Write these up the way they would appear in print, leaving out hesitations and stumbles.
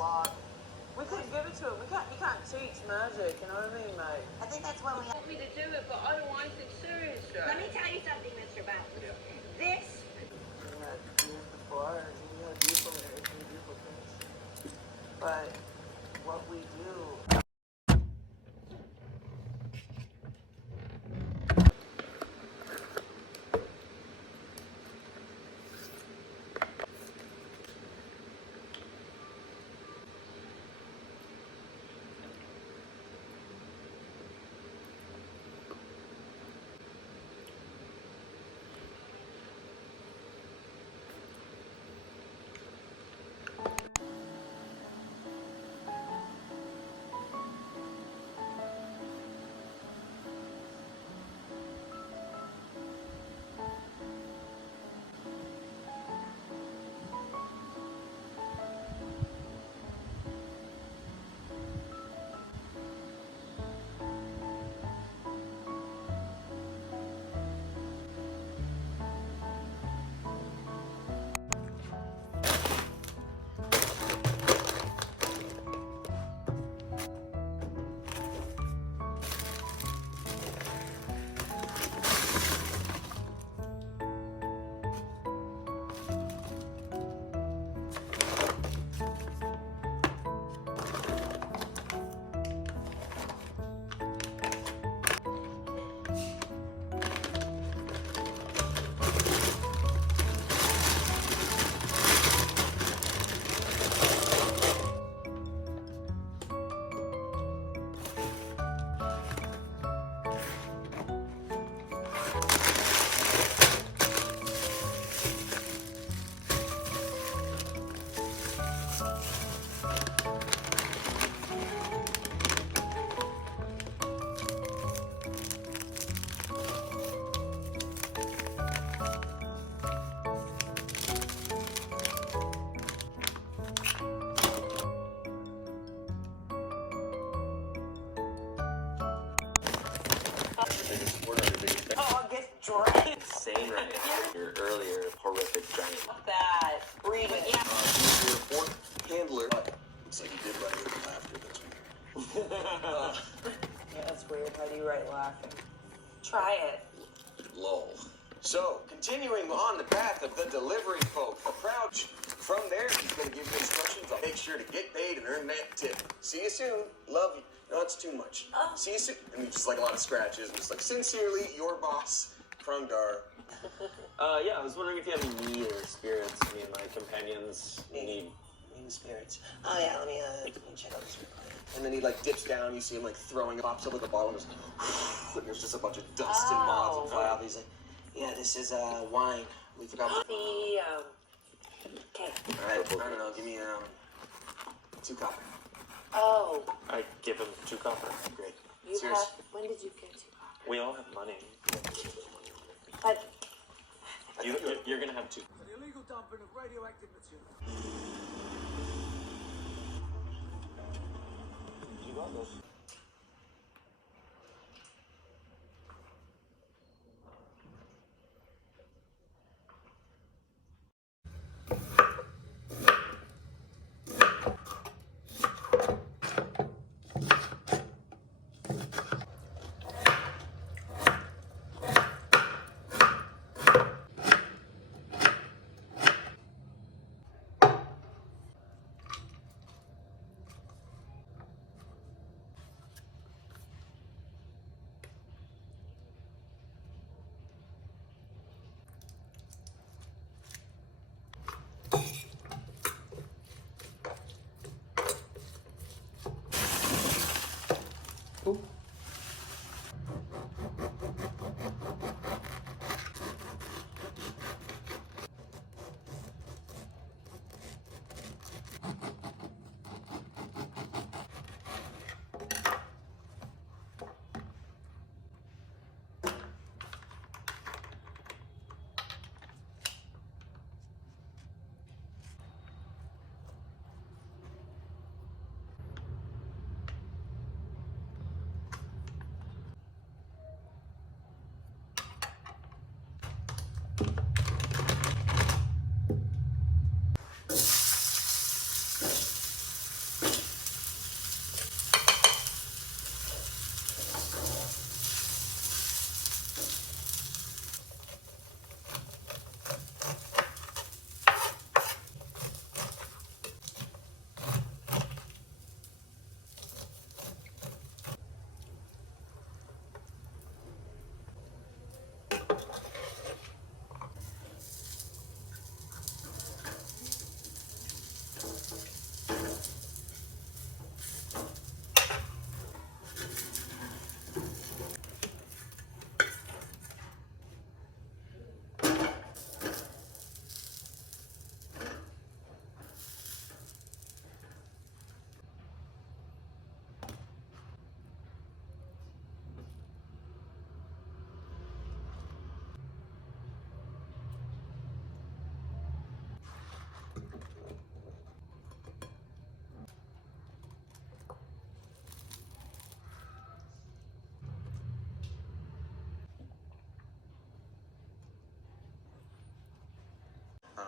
lot. We couldn't give it to him. You can't teach magic, you know what I mean, mate? I think that's when we want me to do it, but I don't want it serious. Let me tell you something, Mr. Buck. Yeah. This. We had years before, and we had beautiful marriage and beautiful things. But what we do. Oh, I guess Jordan. Insane right now. Your earlier horrific giant. Fuck that. Breathe it. Yeah. Your fourth handler. Looks like you did write it laughter. That's weird. Yeah, that's weird. How do you write laughing? Try it. Lol. So, continuing on the path of the delivery folk, the proud. From there, he's going to give you instructions on make sure to get paid and earn that tip. See you soon. Love you. No, it's too much. Oh. See you soon. And just like a lot of scratches. Just like, sincerely, your boss, Krungdar. Yeah, I was wondering if you have any mead or spirits. Me and my companions need Spirits. Oh yeah, let me check out this real quick. And then he like dips down, you see him like throwing, pops up with the bottle and just, and there's just a bunch of dust and moths and fly off. He's like, yeah, this is wine. We forgot The, okay. Alright, I don't know, give me 2 copper. Oh. I give him 2 copper. Great. You Cheers. have, when did you get 2 copper? We all have money. But You're gonna have 2. The illegal dumping of radioactive material. You got this.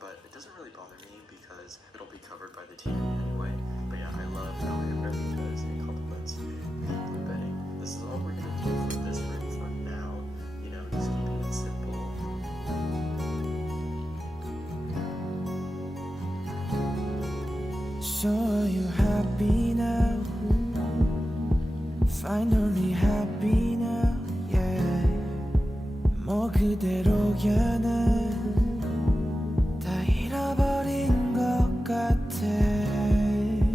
but it doesn't really bother me because it'll be covered by the TV anyway. But yeah, I love alligator because it complements the blue bedding. This is all we're gonna do for this room for now. You know, just keeping it simple. So are you happy now? Finally happy now, yeah. 뭐 그대로야 난다 잃어버린 것 같아.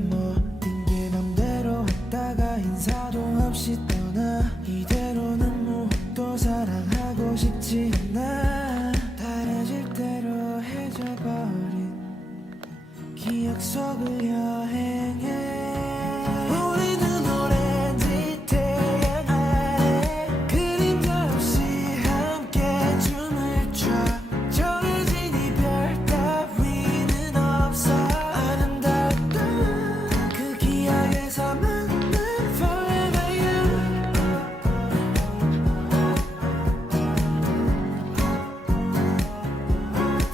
모든 게 맘대로 했다가 인사도 없이 떠나. 이대로는 무엇도 사랑하고 싶지 않아. 달아질 대로 해져버린 기억 속을 여행해. 우리는 오렌지 태양 아래 그림자 없이 함께 춤을 춰. 정해진 이별 따위는 없어. 아름다웠던 그 기억에서 만난 forever young.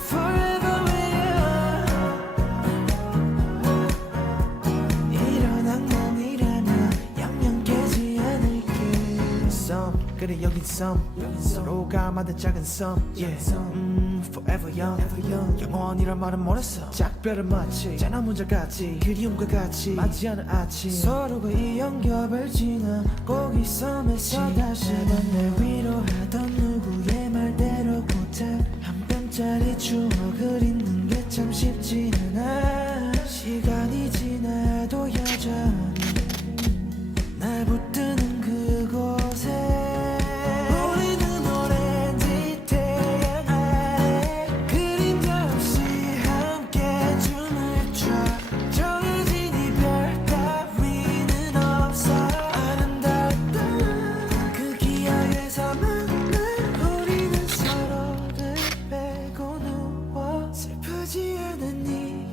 Forever young. 이런 악몽이라면 영영 깨지 않을게. 섬 그래 여긴 섬 서로가 만든 작은 섬 yeah. Forever young 영원이란 말은 뭐랬어. 작별은 마치 짠한 문자같이 그리움과 같이 맞지않은 아침 서로가 이 영겹을 지나 꼭 이 섬에서 다시 날 위로하던 누구의 말대로 고작 한 뼘짜리 추억을 잊는 게 참 쉽지 않아. 시간이 지나도 여전히 날 붙드는 그곳에 우리는 오렌지 태양 아래 그림자 없이 함께 춤을 춰. 정해진 이별 따위는 없어. 아름다웠던 그 기억에서 만나. 우리는 서로를 빼고 누워 슬프지 않은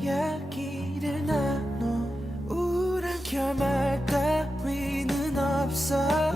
이야기를 나눠. 우울한 결말 따위는 없어.